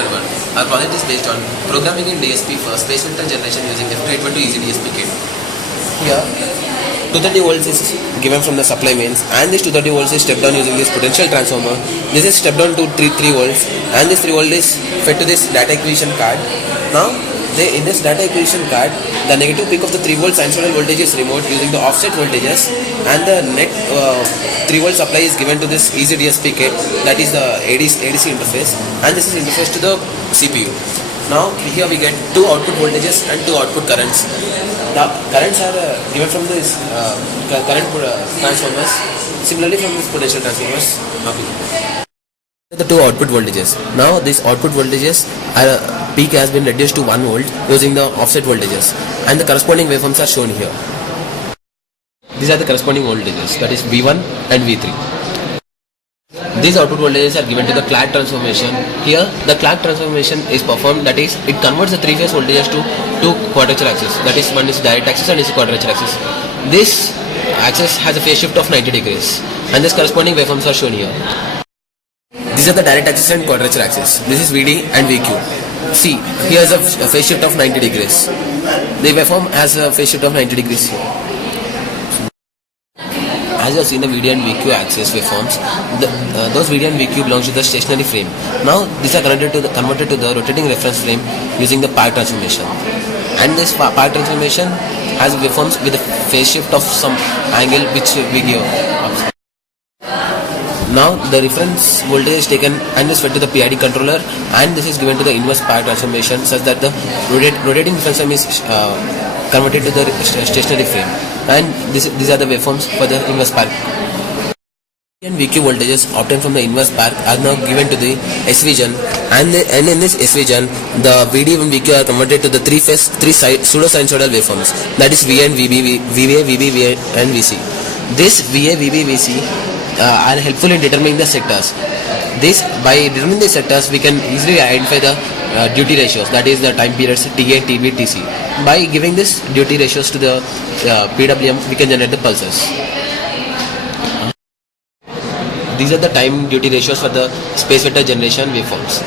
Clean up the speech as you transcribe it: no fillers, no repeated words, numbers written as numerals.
everyone. Our project is based on programming in DSP for space vector generation using eee2012 eee kit. Here, 230 volts is given from the supply mains, and this 230 volts is stepped down using this potential transformer. This is stepped down to 3 volts, and this 3 volt is fed to this data acquisition card. Now, in this data acquisition card, the negative peak of the 3 volt sinusoidal voltage is removed using the offset voltages, and the net 3 volt supply is given to this eee kit, that is the ADC interface, and this is interfaced to the CPU. Now here we get 2 output voltages and 2 output currents. The currents are given from this current transformers, similarly from this potential transformers. The 2 output voltages. Now these output voltages peak has been reduced to 1 volt using the offset voltages, and the corresponding waveforms are shown here. These are the corresponding voltages, that is V1 and V3. These output voltages are given to the clock transformation. Here the clock transformation is performed, that is it converts the 3 phase voltages to 2 quadrature axis, that is one is direct axis and is quadrature axis. This axis has a phase shift of 90 degrees, and this corresponding waveforms are shown here. These are the direct axis and quadrature axis. This is VD and VQ. See, here is a phase shift of 90 degrees. The waveform has a phase shift of 90 degrees here. As you have seen the VD and VQ axis waveforms, those VD and VQ belongs to the stationary frame. Now these are converted to the rotating reference frame using the Park transformation. And this Park transformation has waveforms with a phase shift of some angle which we give. Now the reference voltage is taken and is fed to the PID controller, and this is given to the inverse Park transformation such that the rotating reference frame is converted to the stationary frame, and these are the waveforms for the inverse Park. And VQ voltages obtained from the inverse Park are now given to the SVGen, and in this SVGen the VD and VQ are converted to the 3 pseudo-sinusoidal waveforms, that is VA and VB, VA, VB, VA and VC. This VA, VB, VC are helpful in determining the sectors. By determining the sectors, we can easily identify the duty ratios, that is the time periods TA, TB, TC. By giving this duty ratios to the PWM, we can generate the pulses. These are the time duty ratios for the space vector generation waveforms.